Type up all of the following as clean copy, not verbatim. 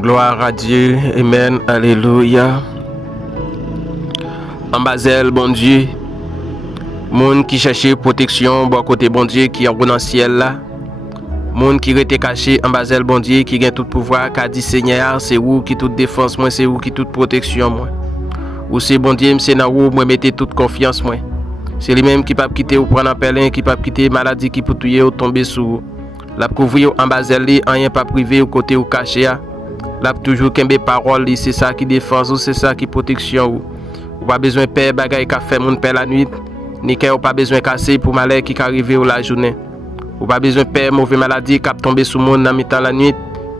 Gloire à Dieu. Amen. Alléluia. Ambazel, bon Dieu. Moun qui cherche protection, bon côté bon Dieu qui est dans le ciel là. Moun qui rete caché, ambazel bon Dieu qui gagne tout pouvoir, qui dit Seigneur, c'est vous qui toute défense moi, c'est vous qui toute protection moi. Ou c'est bon Dieu, c'est dans vous moi mettez toute confiance moi. C'est lui-même qui peut quitter ou prendre appel, qui peut quitter maladie qui peut tuer ou tomber sur vous. La couvrir ambazel li, rien pas privé ou côté ou caché. La toujours kembe parole li, c'est ça qui défense ou c'est ça qui protection ou pas besoin père bagay ka fait moun père la nuit, ni ou pas besoin casser pour malheur qui arrive ou la journée. Ou pas besoin père mauvais maladie qui tomber sur monde dans mi-temps la nuit,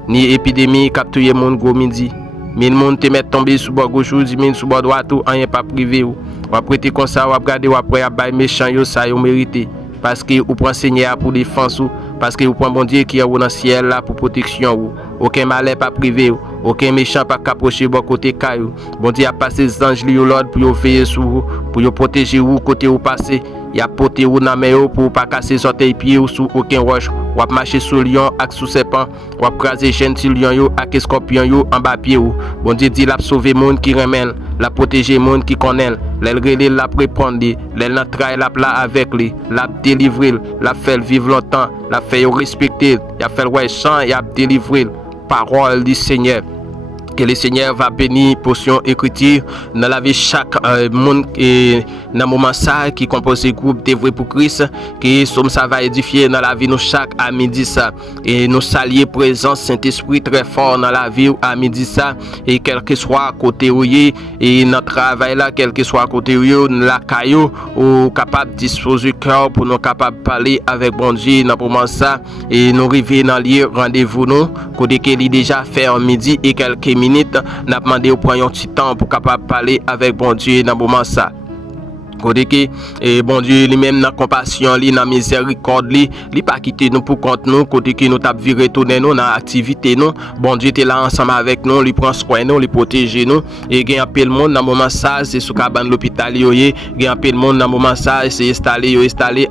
ni épidémie qui tuer monde gros midi. 1000 monde te met tomber sous bord gauche ou 10 000 sous bord droite ou rien pas privé ou prêter comme ça ou regarder ou après bail méchant yo ça yo mérité parce que ou prend Seigneur pour défense ou parce que ou prend bon Dieu qui est dans le ciel là pour protection ou aucun malheur pas privé ou aucun méchant pas approcher bon côté caillou. Bon Dieu a passé les anges li l'ordre pour veiller sur vous, pour yo protéger vous côté ou passer. Il a porté ou dans main pour pas casser sortir pied ou sous aucun roche. Ou marcher sur lion ak sous serpent, ou craser chaîne sur lion yo ak scorpion yo en bas pied ou. Bon Dieu dit l'a sauver monde qui remène, la protéger monde qui connaît, l'elle relé la prépondre, l'elle n'a trahi la plat avec lui, la délivrer, la faire vivre longtemps, la faire respecter, il a fait ouais chant, il a délivrer. Parole du Seigneur. Que le Seigneur va bénir portion écriture dans la vie chaque monde et dans moment ça qui compose groupe d'œuvre pour Christ qui somme ça va édifier dans la vie nous chaque à midi ça et nous saluer présence Saint-Esprit très fort dans la vie à midi ça et quel que soit côté où et notre travail là quel que soit côté où la caillou ou capable disposer cœur pour nous capable parler avec bon Dieu dans moment ça et nous arriver dans lieu rendez-vous nous côté qu'il déjà fait en midi et quelques minutes n'a demandé au point un petit temps pour capable parler avec bon Dieu dans moment ça. Côté que et bon Dieu lui-même dans compassion li dans miséricorde li pas quitter nous pour compte nous côté que nous t'a viré retourner nous dans activité nous bon Dieu était là ensemble avec nous lui prend soin nous lui protéger nous et gagne un peu le monde dans moment ça c'est sous cabane l'hôpital yo gagne un peu le monde dans moment ça c'est installé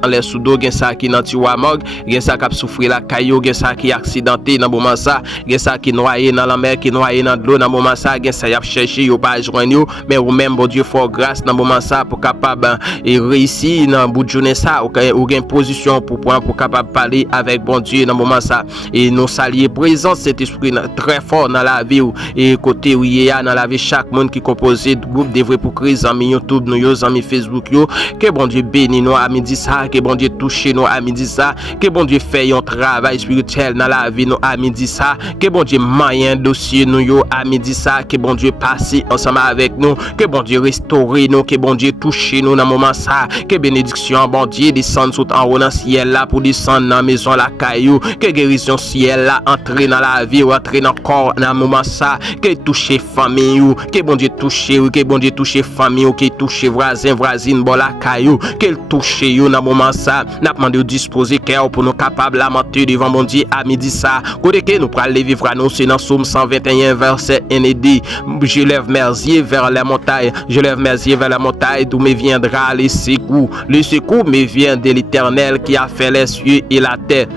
en les sous dos gagne ça qui dans tiwa morgue gagne ça qui souffrir la caillou gagne ça qui accidenté dans moment ça gagne ça qui noyé dans la mer qui noyé dans l'eau dans moment ça gagne ça y a chercher yo pas joindre mais ou même bon Dieu fort grâce dans moment ça pour capable et réussir dans bout de journée ça ou gain position pour capable parler avec bon Dieu dans moment ça et nous saluer présence cet esprit très fort dans la vie et côté où il y a dans la vie chaque monde qui composé de groupe d'œuvre pour Christ en YouTube nous en Facebook yo que bon Dieu bénisse nous à midi ça que bon Dieu touche nous à midi ça que bon Dieu fait un travail spirituel dans la vie nous à midi ça que bon Dieu moyen dossier nous yo à midi ça que bon Dieu passe ensemble avec nous que bon Dieu restaure nous que bon Dieu touche nous dans moment ça que bénédiction bon Dieu descend tout en haut dans ciel là pour descendre dans maison la caillou que guérison ciel là entrer dans la vie ou entrer dans corps dans moment ça que toucher famille ou que bon Dieu toucher ou que bon Dieu toucher famille ou que toucher voisine bon la caillou que toucher yo dans moment ça n'a demandé disposer cœur pour nous capable lamenter devant bon Dieu à midi ça côté que nous pour aller vivre à nous c'est dans Psaume 121 verset 1 et dit je lève mes yeux vers la montagne d'où me viendra le secours me vient de l'Éternel qui a fait les cieux et la terre.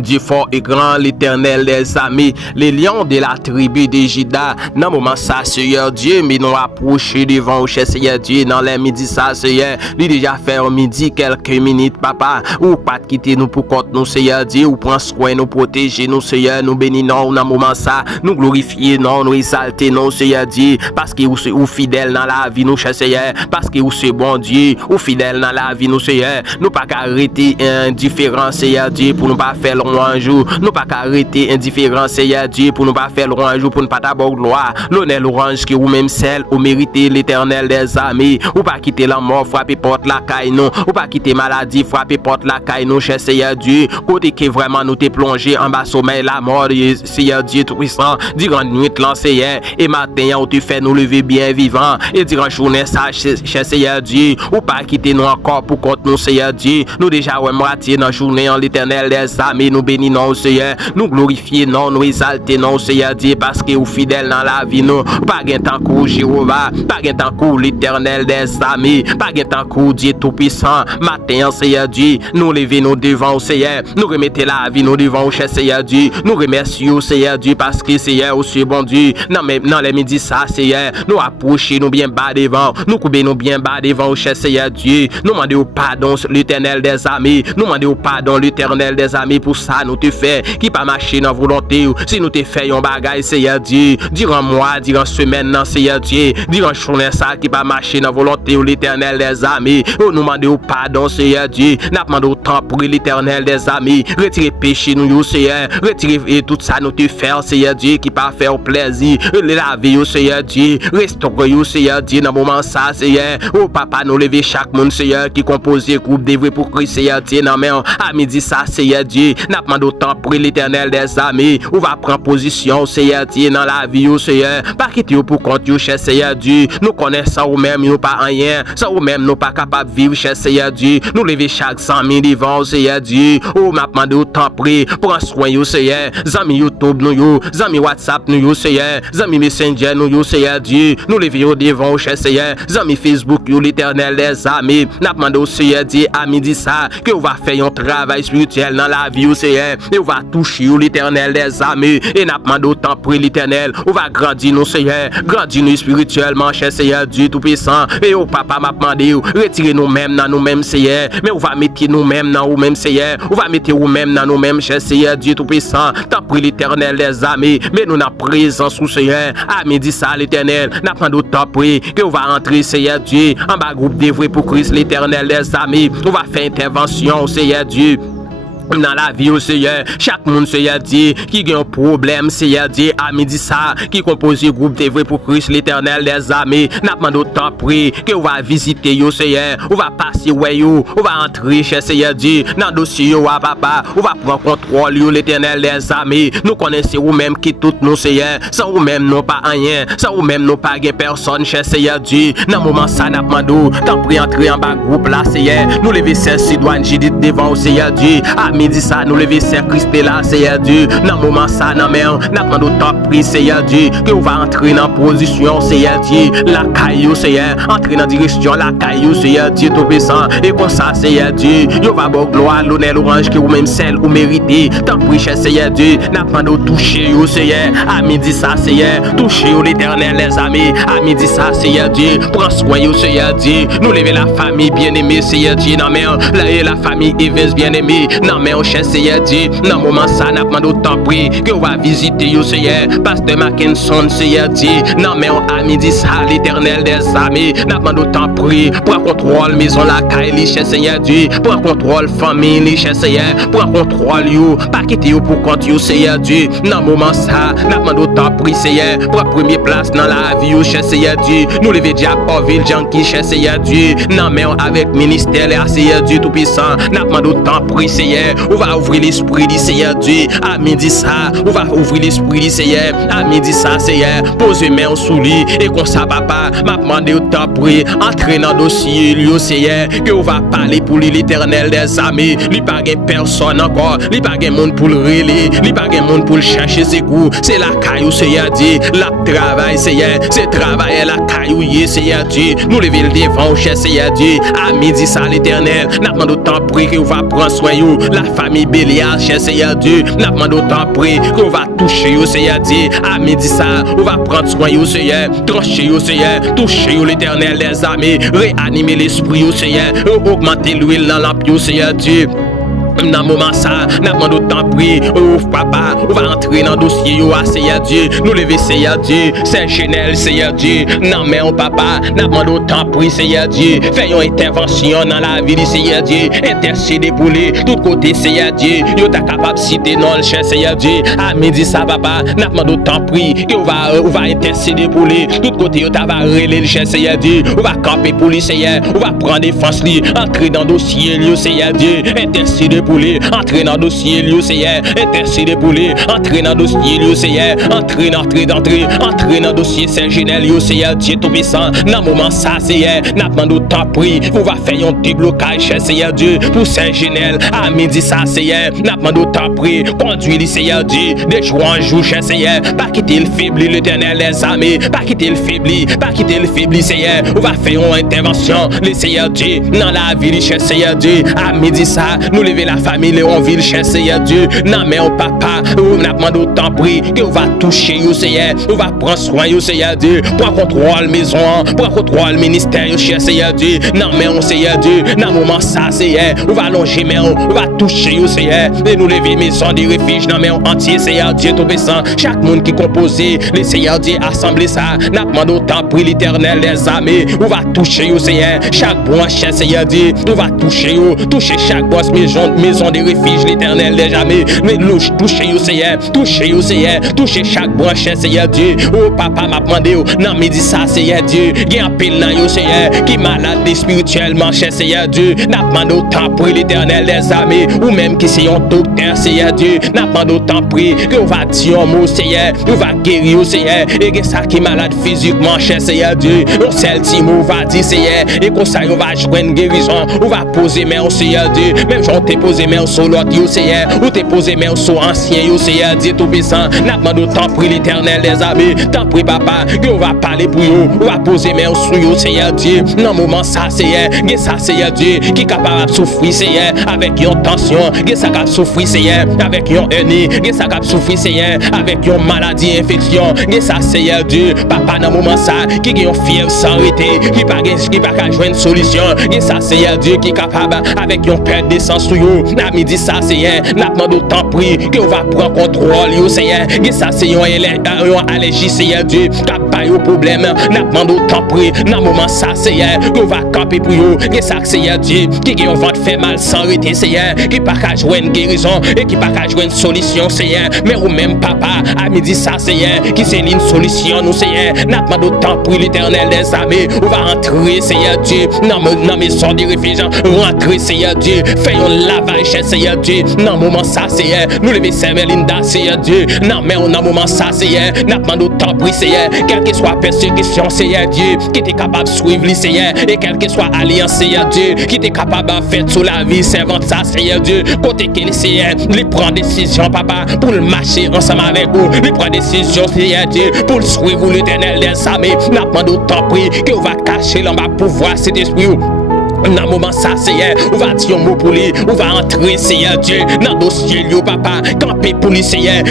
Dieu fort et grand, l'Éternel des armées, les lions de la tribu de Juda. Dans moment ça, Seigneur Dieu, mais nous approcher devant au cher Seigneur Dieu, dans les midi ça, Seigneur, lui déjà fait au midi quelques minutes, papa, ou pas de quitter nous pour compte nous, Seigneur Dieu, ou prendre soin, nous protéger, nous, Seigneur, nous bénir, non, dans moment ça, nous glorifier, non, nous exalter, non, Seigneur Dieu, parce que vous êtes fidèle dans la vie, nous, cher Seigneur, parce que vous êtes bon Dieu, ou fidèle dans la vie, nous, Seigneur, nous pas arrêter indifférent, Seigneur Dieu, pour nous pas faire un jour, nous pas arrêter indifférent, Seigneur Dieu, pour nous pas faire un jour, pour nous pas d'abord gloire, l'honneur l'orange qui ou même celle, ou mériter l'Éternel des armées, ou pas quitter la mort, frapper porte la caille, non, ou pas quitter maladie, frapper porte la caille, non, cher Seigneur Dieu, côté que vraiment nous t'es plongé en bas sommeil, la mort, Seigneur Dieu tout puissant, durant nuit, Seigneur, et matin, où tu fais nous lever bien vivant, et durant journée, ça, cher Seigneur Dieu, ou pas quitter nous encore pour compte nous, Seigneur Dieu, nous déjà, ouais, moitié dans la journée, en l'Éternel des armées, nous bénissons, Seigneur, nous glorifions, nous exaltons, Seigneur Dieu, parce que vous fidèles dans la vie, nous, pas gain tant que Jéhovah, pas gain tant que l'Éternel des amis, pas gain tant que Dieu Tout-Puissant, matin, Seigneur Dieu, nous levons nous devant, Seigneur, nous remettons la vie, nous devant, cher Seigneur Dieu, nous remercions, Seigneur Dieu, parce que Seigneur, aussi bon Dieu, dans les midis, ça, Seigneur, nous approchons, nous bien bas devant, nous coupons, nous bien bas devant, cher Seigneur Dieu, nous demandons pardon, l'Éternel des amis, nous demandons pardon, l'Éternel des amis, pour ça, nous te fait, qui pas marcher dans volonté, si nous te faisons bagaille, Seigneur Dieu, durant mois, durant semaine, non, Seigneur Dieu, durant journée, ça, qui pas marcher dans volonté, l'Éternel des amis, nous demandons pardon, Seigneur Dieu, nous demandons temps pour l'Éternel des amis, retirez péché, nous, Seigneur, retirez tout ça, nous te faire, Seigneur Dieu, qui pas faire plaisir, laver, Seigneur Dieu, restaurer, Seigneur Dieu, dans le moment, ça, Seigneur, oh, papa, nous lever chaque monde, Seigneur, qui compose groupe de vrai pour Christ, Seigneur Dieu, non, mais à midi, ça, Seigneur Dieu, nous demandons temps pour l'Éternel des amis, on va prendre position, Seigneur Dieu, dans la vie, Seigneur, pas quitter pour compte, cher Seigneur Dieu, nous connaissons ou même, nous pas rien, ça ou même, nous pas capable de vivre, cher Seigneur Dieu, nous lever chaque 100 000 devant, Seigneur Dieu, oh, m'a demandé autant prix, prends soin, Seigneur, zami YouTube, nous, zami WhatsApp, nous, Seigneur, zami Messenger, nous, Seigneur Dieu, nous levons devant, cher Seigneur, zami Facebook, l'Éternel des amis, n'a demandé au Seigneur Dieu, à midi ça, que on va faire un travail spirituel dans la vie, Seigneur, et on va toucher l'Éternel des amis, et n'a demandé autant pour l'Éternel, on va grandir nous, Seigneur, grandir nous spirituellement, cher Seigneur Dieu Tout-Puissant, et au papa m'a demandé, retirer nous-mêmes dans nous-mêmes, Seigneur, mais on va mettre nous-mêmes dans nous-mêmes, Seigneur, on va mettre nous-mêmes dans nous-mêmes, cher Seigneur Dieu Tout-Puissant, tant pour l'Éternel des amis, mais nous n'a présence sous Seigneur, à midi ça l'Éternel, n'a pas d'autant prix, que on va entrer, Seigneur Dieu, en bas groupe de vrai pour Christ l'Éternel des amis, on va faire intervention, Seigneur Dieu, dans la vie au Seigneur, chaque monde Seigneur Dieu qui a un problème Seigneur Dieu à midi ça qui compose groupe de vrai pour Christ l'Éternel des amis n'a pas d'autant prix que on va visiter yo Seigneur on va passer ouais yo on va entrer chez Seigneur Dieu dans dossier yo papa on va prendre contrôle yo l'Éternel des amis nous connaissons ou même qui tout nous Seigneur sans ou même non pas rien sans ou même non pas personne chez Seigneur Dieu dans moment ça n'a pas d'eau tant pour entrer en bas groupe là Seigneur nous lever ces douane Judith devant Seigneur Dieu midi ça nous lever Saint Christ là Seigneur Dieu dans moment ça dans mer n'a pas d'autant prix Seigneur Dieu que on va entrer dans position Seigneur Dieu la caillou Seigneur entrer dans direction la caillou Seigneur Dieu tout puissant et comme ça Seigneur Dieu yo va bon gloire l'honneur l'orange que ou même celle ou mérité tant prix cher Seigneur Dieu n'a pas de toucher yo Seigneur à midi ça Seigneur toucher yo l'Éternel les amis à midi ça Seigneur Dieu prends soin yo Seigneur Dieu nous lever la famille bien-aimée Seigneur Dieu dans mer la famille Evans bien-aimée dans mer cher Seigneur Dieu dans moment ça n'a pas d'autant prix que on va visiter yo Seigneur pasteur Mackinson Seigneur Dieu dans mer à midi ça l'Éternel des amis n'a pas d'autant prix prends contrôle maison la caille cher Seigneur Dieu prends contrôle famille cher Seigneur prends contrôle yo pas quitter yo pour compte yo Seigneur Dieu dans moment ça n'a pas d'autant prix Seigneur prends première place dans la vie yo cher Seigneur Dieu nous lever Jack Orville Janky cher Seigneur Dieu dans mer avec ministère et Seigneur Dieu tout puissant n'a pas d'autant prix Seigneur on va ouvrir l'esprit du Seigneur Dieu à midi ça on va ouvrir l'esprit du Seigneur à midi ça Seigneur poser main sous lui et comme ça papa m'a demandé autant prier entrer dans dossier lui Seigneur que on va parler pour l'Éternel des amis lui pas gain personne encore lui pas gain monde pour le relayer lui pas gain monde pour le chercher secours c'est la caillou Seigneur Dieu la travail Seigneur c'est travail la caillou Seigneur Dieu nous lever le devant cher Seigneur Dieu à midi ça l'Éternel n'a demandé autant prier que on va prendre soin yo la famille Béliard cher Seigneur Dieu n'a demandé autant prier qu'on va toucher yo Seigneur Dieu à midi ça on va prendre soin yo Seigneur trancher yo Seigneur toucher yo l'Éternel des amis réanimer l'esprit yo Seigneur augmenter l'huile dans la lampe Seigneur Dieu dans moment ça n'a pas d'autant prix papa on va entrer dans dossier yo Seigneur Dieu nous lever Seigneur Dieu c'est Genel Seigneur Dieu non mais papa n'a pas d'autant prix Seigneur Dieu fais une intervention dans la vie du Seigneur Dieu intercéder pour lui tout côté Seigneur Dieu yo ta capable citer non le cher Seigneur Dieu à midi ça papa n'a pas d'autant prix que on va intercéder pour lui tout côté yo ta va relayer le cher Seigneur Dieu on va camper pour lui Seigneur on va prendre défense lui entrer dans dossier lui Seigneur Dieu intercéder pour lui, entrer dans dossier lui Seigneur, intercéder pour lui, entrer dans dossier lui Seigneur, entrer dans dossier Saint-Genel lui Seigneur Dieu tout puissant. Dans moment ça Seigneur, n'a demandé temps pris, on va faire un déblocage cher Seigneur Dieu pour Saint-Genel. À midi ça Seigneur, n'a demandé temps pris, conduire le Seigneur Dieu de jour en jour cher Seigneur, pas quitter le faibli l'Éternel des armées, pas quitter le faibli, Seigneur. On va faire une intervention le Seigneur Dieu dans la ville cher Seigneur Dieu. À midi ça, nous lever la famille Léonville cher Seigneur Dieu. Non mais on papa, on a demandé autant pris que on va toucher au Seigneur, on va prendre soin au Seigneur Dieu, prendre contrôle maison, prendre contrôle ministère cher Seigneur Dieu. Non mais on Seigneur Dieu, dans moment ça Seigneur, on va allonger mais on va toucher au Seigneur et nous lever maison de refuge dans mais entier Seigneur Dieu tout puissant. Chaque monde qui composé, le Seigneur Dieu assemblé ça, n'a demandé autant pris l'Éternel des armées, on va toucher au Seigneur, chaque branche Seigneur Dieu, on va toucher chaque branche maison de refuge l'Éternel des armées, mais louche toucher au Seigneur, toucher chaque branche Seigneur Dieu. Oh papa m'a demandé non mais dit ça Seigneur Dieu, il y a un pile dans yo Seigneur qui malade spirituellement cher Seigneur Dieu, n'a demandé autant pour l'Éternel des armées, ou même qui c'est un docteur Seigneur Dieu, n'a demandé autant prier que on va dire un mot Seigneur, on va guérir au Seigneur, et que ça qui malade physiquement cher Seigneur Dieu, on seul petit mot va dire Seigneur, et comme ça on va jouer une guérison, on va poser main au Seigneur Dieu, même si on te posé main sur l'autre yo Seigneur, ou te posé main sur ancien yo Seigneur Dieu tout puissant, n'a demandé autant prier l'Éternel des armées, tant prie papa, que on va parler pour yo, on va poser main sur yo Seigneur Dieu, dans moment ça Seigneur, que ça Seigneur Dieu, qui est capable de souffrir Seigneur, avec une tension, que ça capable de souffrir Seigneur, avec une hernie, que ça capable de souffrir Seigneur, avec une maladie, infection, que ça Seigneur Dieu, papa dans moment ça, qui a une fièvre sans arrêter, qui pas jouer une solution, que ça Seigneur Dieu, qui est capable avec une perte de sang sur yo, n'a midi ça Seigneur, n'a demandé autant prix, que on va prendre contrôle yo Seigneur, que ça c'est une allergie Seigneur Dieu, qui a pas eu problème, n'a demandé autant prix, dans moment ça Seigneur, que on va camper pour yo, que ça Seigneur Dieu, qui a un ventre fait mal sans arrêter Seigneur, qui pas jouer une guérison, et qui pas jouer une solution Seigneur, mais ou même papa, à midi ça Seigneur, qui c'est une solution nous Seigneur, n'a demandé autant pour l'Éternel des armées, on va rentrer Seigneur Dieu, dans maison de refuge, rentrer Seigneur Dieu, faire un lavage Seigneur Dieu, dans moment ça Seigneur, nous lever Saint-Melinda Seigneur Dieu, non mais on a moment ça Seigneur, n'a demandé autant pour Seigneur, quelle que soit persécution Seigneur Dieu, qui est capable de suivre Seigneur, et quelle que soit alliance Seigneur Dieu, qui est capable de faire sur la vie servante ça Seigneur Dieu, côté que le Seigneur, lui prend décision papa, pour le marcher ensemble avec vous, lui prend décision Seigneur Dieu, pour le suivre l'Éternel des armées, n'a demandé autant pour que on va cacher l'en bas pouvoir cet esprit. Dans moment ça Seigneur, on va dire un mot pour lui, on va entrer Seigneur Dieu dans le dossier lui papa, camper pour lui Seigneur,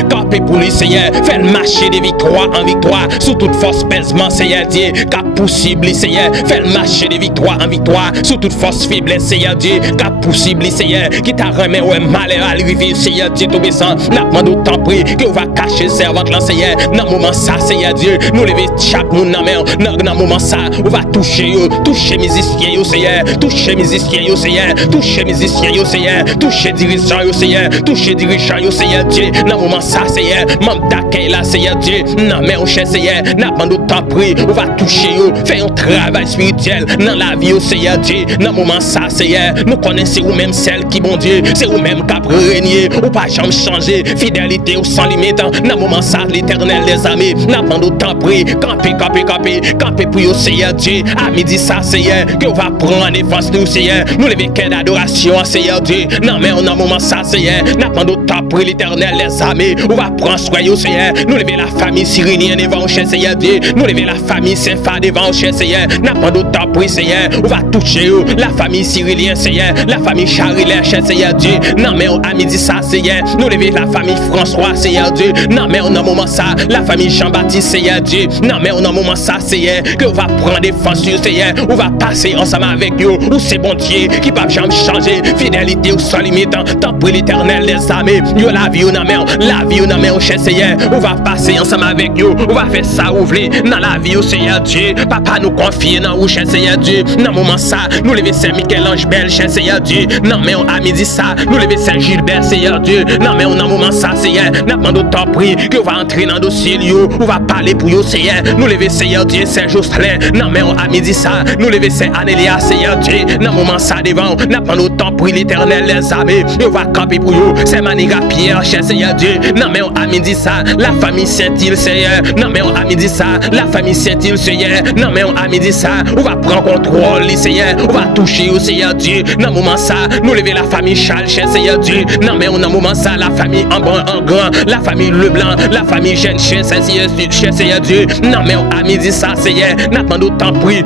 faire marcher de victoire en victoire, sous toute force pèsement Seigneur Dieu, cap possible Seigneur, faire marcher de victoire en victoire, sous toute force faiblesse Seigneur Dieu, cap possible Seigneur, qui t'a remis ouais malheur à lui Seigneur Dieu tout puissant, n'a demandé autant prix que on va cacher servante là Seigneur, dans moment ça Seigneur Dieu, nous lever chaque monde dans moment ça, on va toucher musicien yo Seigneur, toucher musicien yo Seigneur, toucher dirigeant yo Seigneur Dieu, dans moment ça Seigneur, même d'accueil là Seigneur Dieu, non mais on cher Seigneur, n'a pas de temps pris, on va toucher yo, faire un travail spirituel dans la vie au Seigneur Dieu, dans moment ça Seigneur, nous connaissons ou même celle qui bon Dieu, c'est ou même qui régner, ou pas jamais changer, fidélité ou sans limite, dans moment ça l'Éternel des armées, n'a pas de temps pris, camper pour yo Seigneur Dieu, à midi ça Seigneur, que on va prendre défense nous Seigneur, nous lever quelle adoration Seigneur Dieu, non mais on a moment ça Seigneur, n'a pas de temps pour l'Éternel des armées, on va prendre soin yo Seigneur, nous lever la famille syrienne devant cher Seigneur Dieu, nous lever la famille Saint-Fa devant cher Seigneur, n'a pas de temps pour Seigneur, on va toucher la famille syrienne Seigneur, la famille Charilè cher Seigneur Dieu, non mais on a midi ça Seigneur, nous lever la famille François Seigneur Dieu, non mais on a moment ça, la famille Jean-Baptiste Seigneur Dieu, non mais on a moment ça Seigneur, que on va prendre défense Seigneur, on va passer ensemble avec eux, ou c'est bon Dieu qui peut jamais changer, fidélité ou sans limite, tant pour l'Éternel des armées, yo la vie ou na main, cher Seigneur, on va passer ensemble avec eux, on va faire ça ouvrir dans la vie au Seigneur Dieu, papa nous confie dans où cher Seigneur Dieu, dans moment ça, nous lever Saint-Michel-Ange Bel cher Seigneur Dieu, non mais on a midi ça, nous lever Saint-Gilbert Seigneur Dieu, non mais on a moment ça Seigneur, n'a pas d'autant prix que on va entrer dans le dossier yo, on va parler pour yo Seigneur, nous lever Seigneur Dieu Saint-Jocelyn, non mais on a midi ça, nous lever Saint-Anélia Seigneur Dieu, dans le moment ça devant, n'a pas autant pour l'éternel les armées, on va camper pour eux, c'est Maniga Pierre, cher Seigneur Dieu, non mais on a midi ça, la famille Saint-Il Seigneur, non mais on a midi ça, la famille Saint-Il Seigneur, non mais on a midi ça, on va prendre contrôle Seigneur, on va toucher au Seigneur Dieu, dans le moment ça, nous lever la famille Charles, cher Seigneur Dieu, non mais on a moment ça, la famille en grand, la famille Leblanc, la famille Jeune, cher Seigneur Dieu, non mais on a midi ça Seigneur, n'a pas d'autant pris.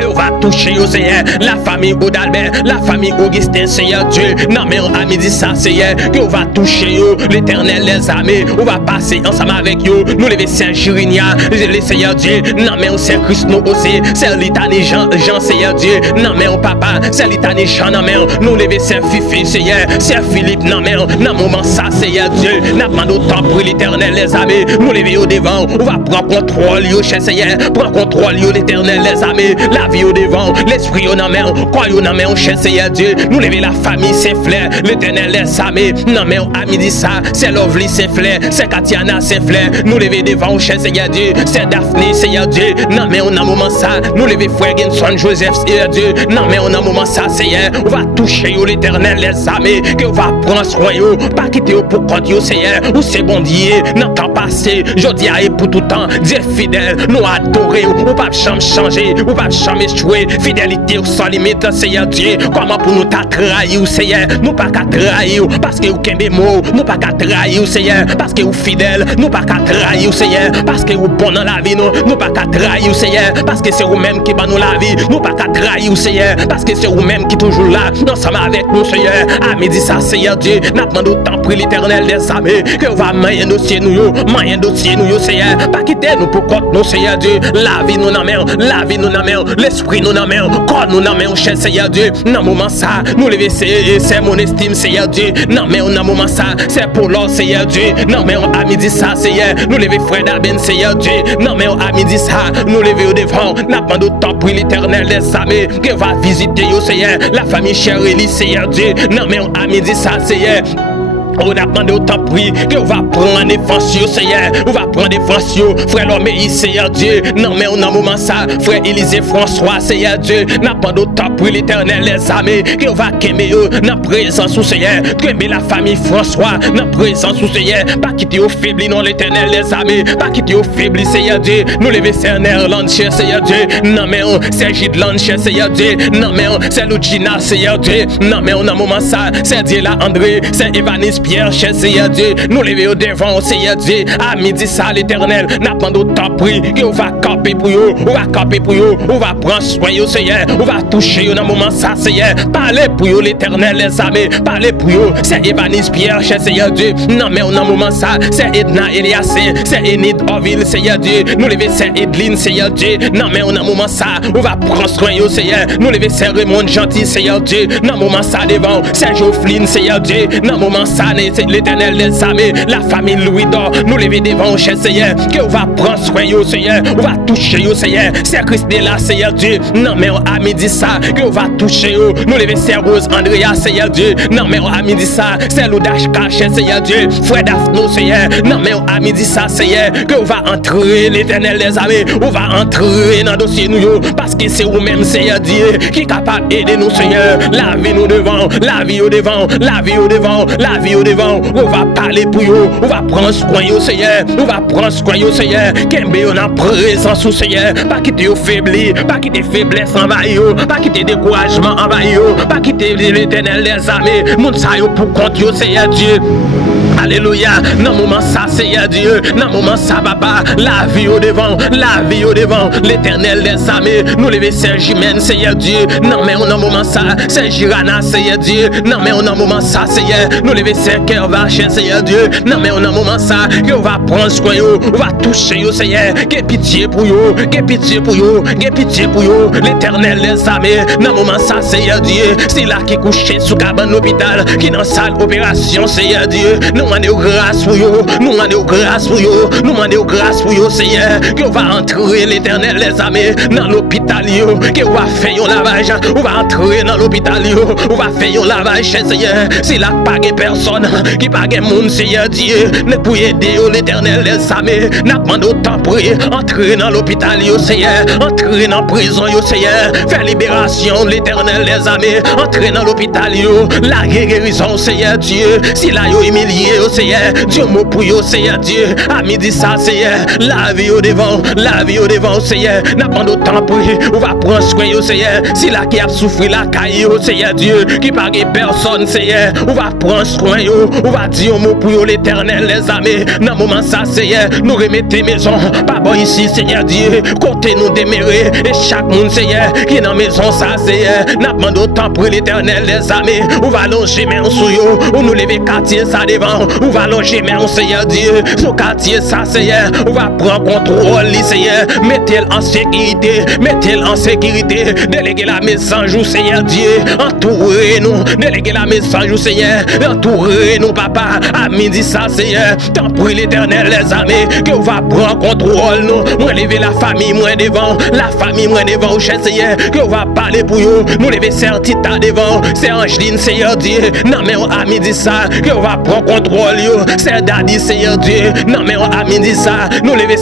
Et on va toucher au Seigneur, la famille Odalbert, la famille Augustin, Seigneur Dieu. Non, mais on a dit ça, Seigneur, qu'on va toucher l'éternel les armées. On va passer ensemble avec eux. Nous lever Saint Jirinia, le Seigneur Dieu. Non, mais on Saint Christ nous aussi. C'est l'Italie Jean, Seigneur Dieu. Non, mais on papa, c'est l'Italie Jean, non, mais nous lever Saint Fifi, Seigneur. Saint Philippe, non, mais non, moment ça, Seigneur Dieu. N'a pas d'autant pour l'éternel les armées. Nous lever au devant. On va prendre contrôle, cher Seigneur. Prends contrôle, l'éternel les armées. La vie au devant, l'esprit au main, quoi au main, cher Seigneur Dieu, nous lever la famille Saint-Flair, l'éternel les armées, non mais à midi ça, c'est Lovely Saint-Flair, c'est Katiana Saint-Flair, nous lever devant, cher Seigneur Dieu, c'est Daphné, Seigneur Dieu, non mais on a moment ça, nous lever frère Genson Joseph, Seigneur Dieu, non mais on a moment ça, Seigneur, on va toucher l'éternel les armées, que on va prendre soin, pas quitter pour compte, Seigneur, ou c'est bon Dieu, dans temps passé, je dis et pour tout temps, Dieu fidèle, nous adorer, ou pas changer, ou pas jamais jouer, fidélité sans limite, Seigneur Dieu, comment pour nous ta trahir, Seigneur, nous pas qu'à trahir, parce que vous kembe mots, nous pas qu'à trahir, Seigneur, parce que vous fidèle, nous pas qu'à trahir, Seigneur, parce que vous bon dans la vie, nous pas qu'à trahir, Seigneur, parce que c'est vous-même qui bat nous la vie, nous pas qu'à trahir, Seigneur, parce que c'est vous-même qui toujours là, ensemble avec nous, Seigneur, à midi ça, Seigneur Dieu, n'a pas d'autant pour l'éternel des armées, que vous va mailler dossier nous, Seigneur, pas quitter nous pour compte nous, Seigneur Dieu, la vie nous n'amène, la vie nous n'amène, l'esprit nous n'amène, corps nous n'amène, cher Seigneur Dieu, dans moment ça, nous lever c'est mon estime, Seigneur Dieu, non mais on a moment ça, c'est pour l'or, Seigneur Dieu, non mais on a midi ça, Seigneur, nous lever frère d'Aben, Seigneur Dieu, non mais on a midi ça, nous lever au devant, n'a pas d'autant pour l'éternel des armées, que va visiter, Seigneur, la famille chère Élie, Seigneur Dieu, non mais on a midi ça, Seigneur. On a demandé autant de prix qu'on va prendre défense, Seigneur. On va prendre défense, frère l'homme, Seigneur Dieu. Non, mais on a un moment ça, frère Élisée François, Seigneur Dieu. N'a pas d'autant pour l'éternel les armées. Qu'on va quémer dans présence, Seigneur. Quémer la famille François, dans présence, Seigneur. Pas quitter au faibli, non, l'éternel les armées. Pas quitter au faibli, Seigneur Dieu. Nous lever c'est Nerland, cher Seigneur Dieu. Non, mais c'est Gidland, cher Seigneur Dieu. Non, mais c'est Lucina, Seigneur Dieu. Non, mais on a un moment ça, c'est Dieu là, André. C'est Evanis Pierre, cher Seigneur Dieu, nous lever au devant, Seigneur Dieu, à midi ça l'éternel, n'a pas d'autant prix, qu'on va camper pour eux, on va camper pour eux, on va prendre soin, Seigneur, on va toucher dans moment ça, Seigneur, parlez pour eux l'éternel, les armées, parlez pour eux, c'est Evanis Pierre, cher Seigneur Dieu, non mais on a moment ça, c'est Edna Eliassin, c'est Enid Orville, Seigneur Dieu, nous lever c'est Edline, Seigneur Dieu, non mais on a moment ça, on va prendre soin, Seigneur, nous lever c'est Raymond Gentil, Seigneur Dieu, non moment ça devant, c'est Geoffrine, Seigneur Dieu, non moment ça, c'est l'éternel des armées, la famille Louis d'Or, nous lever devant, cher Seigneur, qu'on va prendre soin, Seigneur, on va toucher, Seigneur, c'est Christ de là, Seigneur Dieu, non mais on a midi ça, qu'on va toucher, nous lever c'est Rose Andrea, Seigneur Dieu, non mais on a midi ça, c'est Loudachka, cher Seigneur Dieu, frère Daphno, Seigneur, non mais on a midi ça, Seigneur, qu'on va entrer l'éternel des armées, on va entrer dans le dossier nous, parce que c'est vous-même, Seigneur Dieu, qui est capable d'aider nous, Seigneur, la vie nous devant, la vie au devant, la vie au devant, la vie au devant, on va parler pour eux, on va prendre soin, Seigneur, on va prendre soin, Seigneur, Kembe on a présence, Seigneur, pas quitter au faibli, pas quitter faiblesse envahir, pas quitter découragement envahir, pas quitter l'éternel des armées, moun sa yo pour compte, Seigneur Dieu. Alléluia, dans moment ça, Seigneur Dieu, dans moment ça, papa, la vie au devant, l'éternel des armées, nous lever Saint-Jimène, Seigneur Dieu, non mais on a moment ça, Saint-Girana, Seigneur Dieu, non mais on a moment ça, Seigneur, nous lever Saint-Kervache, Seigneur Dieu, non mais on a moment ça, qu'on va prendre soin, on va toucher, Seigneur, qu'est pitié pour eux, qu'est pitié pour eux, qu'est pitié pour eux, l'éternel des armées, dans moment ça, Seigneur Dieu, c'est là qui couché sous cabane hôpital, qui dans salle opération, Seigneur Dieu, nous demandons grâce pour eux, nous demandons grâce pour eux, nous demandons grâce pour eux, Seigneur, qu'on va entrer l'éternel des armées dans l'hôpital, qu'on va faire un lavage, on va entrer dans l'hôpital, on va faire un lavage, Seigneur, c'est là que pas de personne, qui pas de monde, Seigneur Dieu, ne pour aider l'éternel des armées, n'a pas d'autant pour prier, entrer dans l'hôpital, yo Seigneur, entrer dans prison, yo Seigneur, faire libération, l'Éternel des armées, entrer dans l'hôpital, yo, la guérison, Seigneur Dieu, si là yo humilié, yo Seigneur, Dieu m'a pour yo, Seigneur Dieu, à midi ça, Seigneur, la vie au devant, Seigneur, n'a pas d'autant prier, on va prendre soin, yo Seigneur, si là qui a souffert la caille, yo Seigneur Dieu, qui pas personne, Seigneur, on va prendre soin, yo, on va dire un mot pour yo, l'Éternel des armées, dans moment ça, Seigneur, nous remettez maison, pas bon ici, Seigneur Dieu, côté nous démérer, et chaque monde, Seigneur, qui est dans maison ça, Seigneur, n'a pas d'autant pour l'Éternel des armées, on va longer mais on sou yo, on nous lever quartier ça devant, on va longer mais on Seigneur Dieu, son quartier ça, Seigneur, on va prendre contrôle, Seigneur, mettez-le en sécurité, déléguez la message au Seigneur Dieu, entourez-nous, déléguez la message au Seigneur, entourez-nous, papa, à midi ça, Seigneur, tant pour l'Éternel les armées, que on va prendre contrôle, nous, moi lever la famille, moi devant, cher Seigneur, que on va parler pour vous, nous lever Certita devant, c'est Angeline, Seigneur Dieu, non mais on a midi ça, que on va prendre contrôle, c'est Daddy, Seigneur Dieu, non mais on a midi ça, nous lever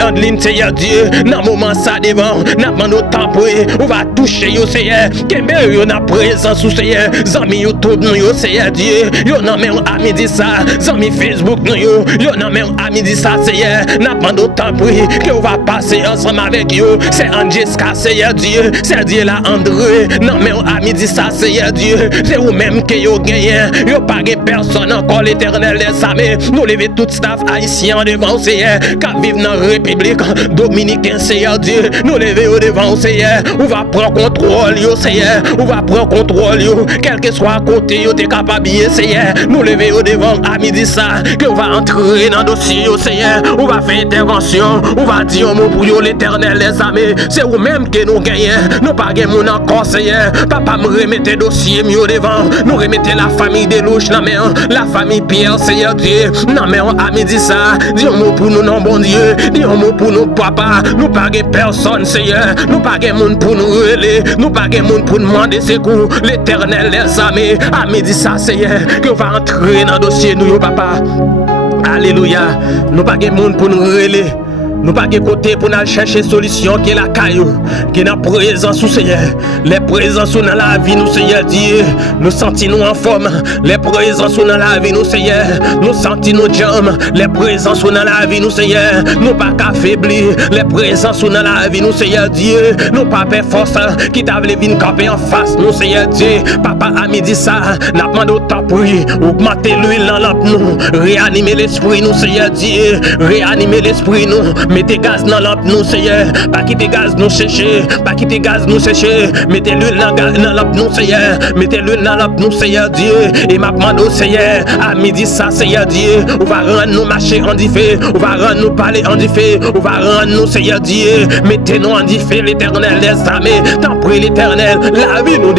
Angeline, Seigneur Dieu, dans moment ça devant, n'a pas notre temps pour on va toucher, Seigneur, qu'embe yo na présence, Seigneur, zami YouTube, nous, Seigneur Dieu, yo non mais on a midi ça, zami Facebook, nous, yo non mais on a midi ça, Seigneur, n'a pas notre temps pour que on va passer ensemble avec yo, c'est Angelica, Seigneur Dieu, c'est Dieu là André, non mais on a midi ça, Seigneur Dieu, c'est vous même que yo gagnent, yo pas personne encore l'Éternel des armées, nous lever tout staff haïtien devant, Seigneur, qui vivent dans la République dominicaine, Seigneur Dieu, nous lever au devant, Seigneur, on va prendre contrôle, yo, Seigneur, on va prendre contrôle, yo, quel que soit à côté, yo, t'es capable, Seigneur, nous lever au devant, à midi ça, que on va entrer dans le dossier, yo, Seigneur, on va faire intervention, on va dire un mot pour yo, l'Éternel des armées, c'est vous-même que nous gagnons, nous pas gagnons encore, Seigneur, papa me remettez dossier, mieux devant, nous remettez la famille des louches, non mais la famille Pierre, Seigneur Dieu, non mais on a midi ça, dis un mot pour nous, non bon Dieu, dis un mot pour nous, papa, nous pas gagnons personne, Seigneur, nous pas gagnons monde pour nous relayer, nous pas gagnons monde pour demander secours, l'Éternel des armées, a midi ça, Seigneur, que va entrer dans le dossier, nous, papa, alléluia, nous pas gagnons monde pour nous relayer. Nous pas de côté pour nous chercher solution qui est la caillou, qui est dans la présence du Seigneur. Les présences dans la vie, nous Seigneur Dieu, nous sentons en forme. Les présences dans la vie, nous Seigneur, nous sentons nos jambes. Les présences dans la vie, nous Seigneur, nous pas qu'affaiblir. Les présences dans la vie, nous Seigneur Dieu, nous pas perdre force qui t'a voulu venir camper en face, nous Seigneur Dieu. Papa a midi ça, n'a pas d'autre pour augmenter l'huile dans lampe nous, réanimer l'esprit nous Seigneur Dieu, réanimer l'esprit nous. Mettez gaz dans lampe nous Seigneur, pas quitter gaz nous sécher, pas quitter gaz nous sécher, mettez l'huile dans lampe nous Seigneur, mettez l'huile dans lampe nous Seigneur Dieu, et m'a demandé au Seigneur, à midi ça Seigneur Dieu, on va rendre nous marcher en diffé, on va rendre nous parler en diffé, on va rendre nous Seigneur Dieu, mettez-nous en diffé l'Éternel des armées, tant prie l'Éternel, la vie nous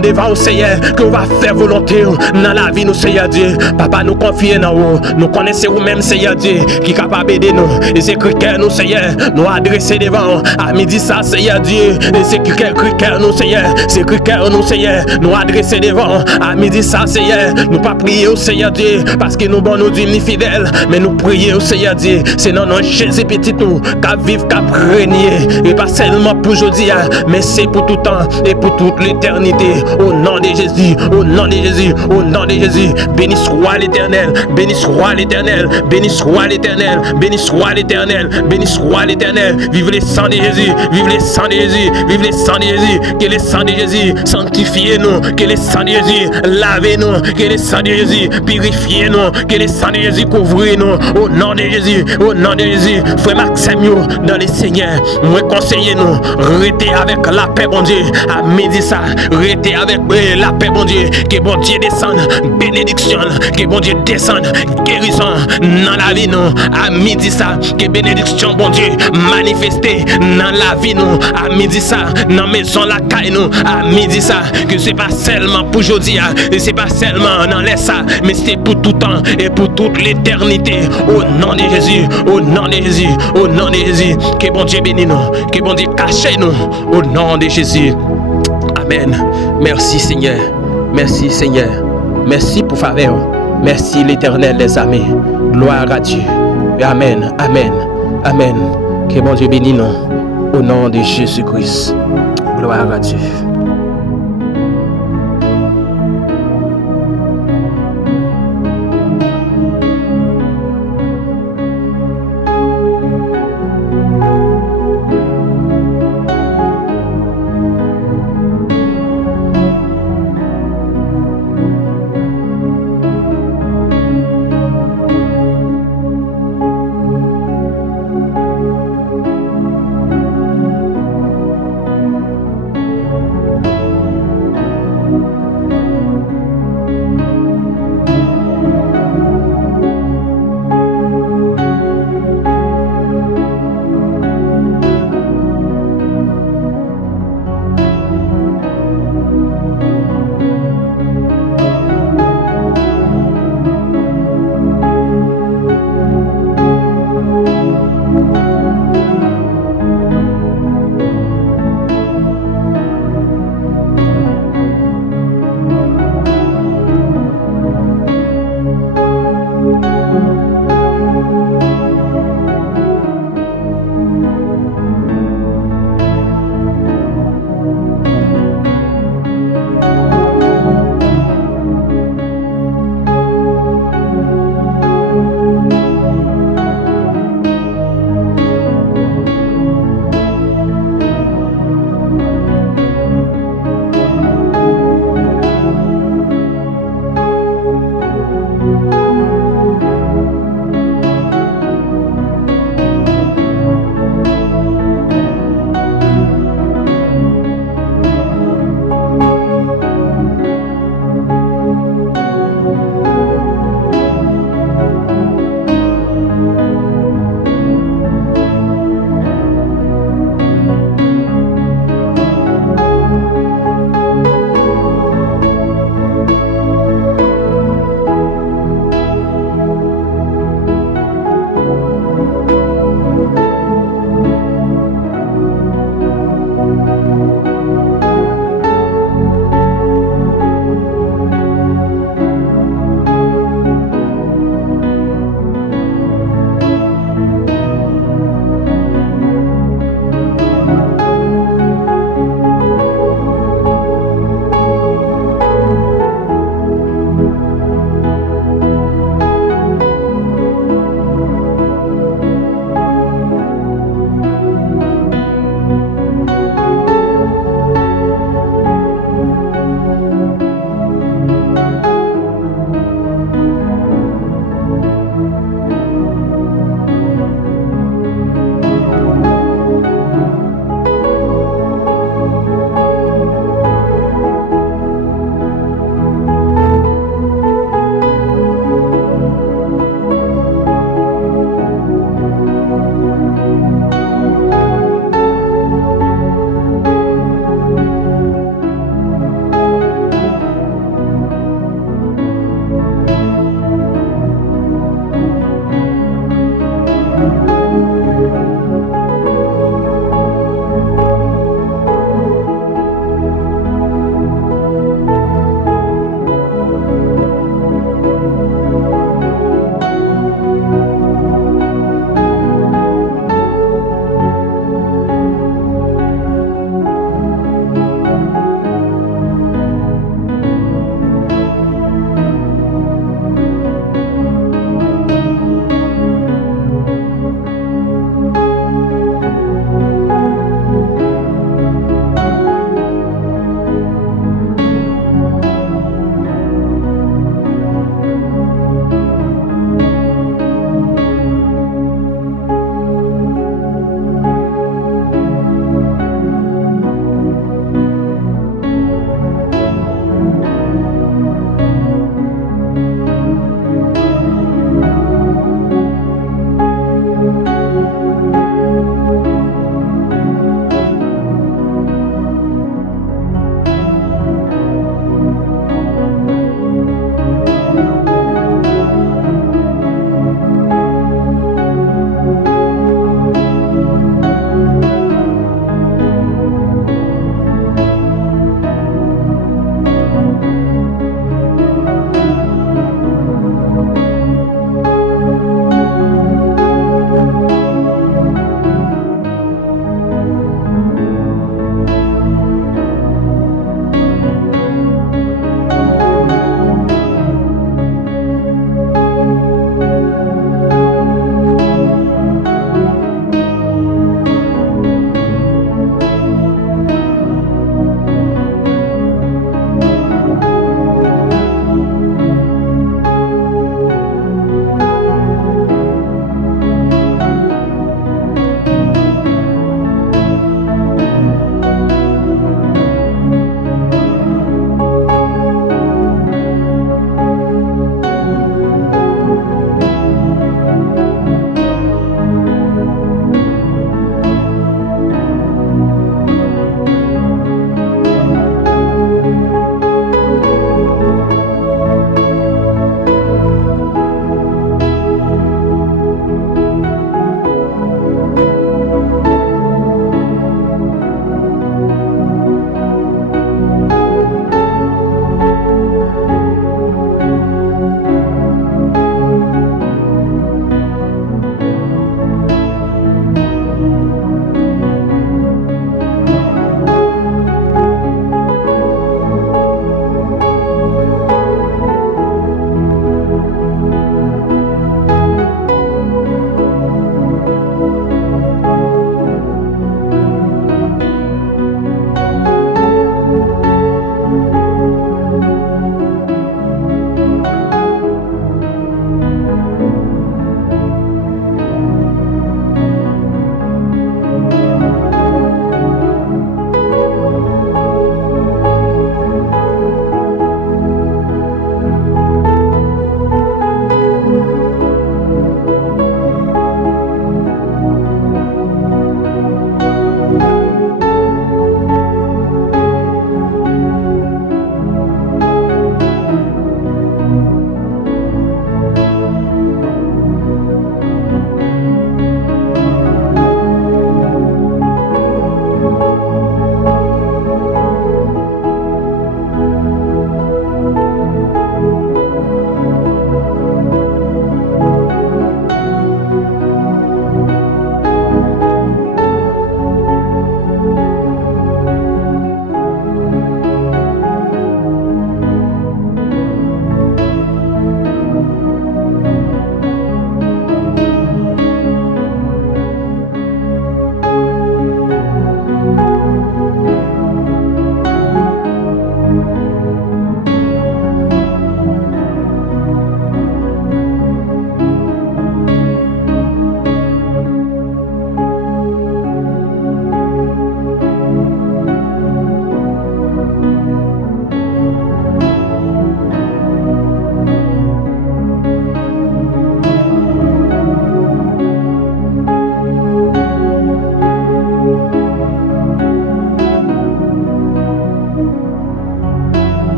devant au Seigneur, qu'on va faire volonté dans la vie nous Seigneur Dieu, papa nous confie dans vous, nous connaissons vous-même Seigneur Dieu, qui est capable d'aider nous, et c'est cœur nous Seigneur, nous adresser devant, à midi ça Seigneur Dieu, et c'est cœur nous Seigneur, c'est cœur nous Seigneur, nous adresser devant, à midi ça Seigneur, nous pas prier au Seigneur Dieu, parce que nous bon nous Dieu ni fidèles, mais nous prier au Seigneur Dieu, c'est non Jésus petit nous, qu'à vivre, qu'à régner, et pas seulement pour aujourd'hui, mais c'est pour tout temps, et pour toute l'éternité, au nom de Jésus, au nom de Jésus, au nom de Jésus, béni soit l'Éternel, béni soit l'Éternel, béni soit l'Éternel, béni soit l'Éternel, béni soit l'Éternel, vive le sang de Jésus, vive le sang de Jésus, vive le sang de Jésus, que le sang de Jésus sanctifie nous, que le sang de Jésus lave nous, que le sang de Jésus purifie nous, que le sang de Jésus couvre nous, au nom de Jésus, au nom de Jésus, frère Maxime, dans les Seigneurs, moi conseiller nous, restez avec la paix, bon Dieu, à midi ça, restez avec la paix, bon Dieu, que bon Dieu descende, bénédiction, que bon Dieu descende, guérison dans la vie nous, à midi ça, que bénédiction, bon Dieu, manifestée dans la vie nous, à midi ça, dans maison la caille nous, à midi ça, que c'est pas seulement pour aujourd'hui, et c'est pas seulement dans les ça, mais c'est pour tout temps et pour toute l'éternité, au nom de Jésus, au nom de Jésus, au nom de Jésus, que bon Dieu bénisse nous, que bon Dieu cache nous, au nom de Jésus. Amen. Merci Seigneur, merci Seigneur, merci pour faveur, merci l'Éternel des armées, gloire à Dieu. Amen, amen, amen. Que bon Dieu bénisse nous au nom de Jésus-Christ. Gloire à Dieu.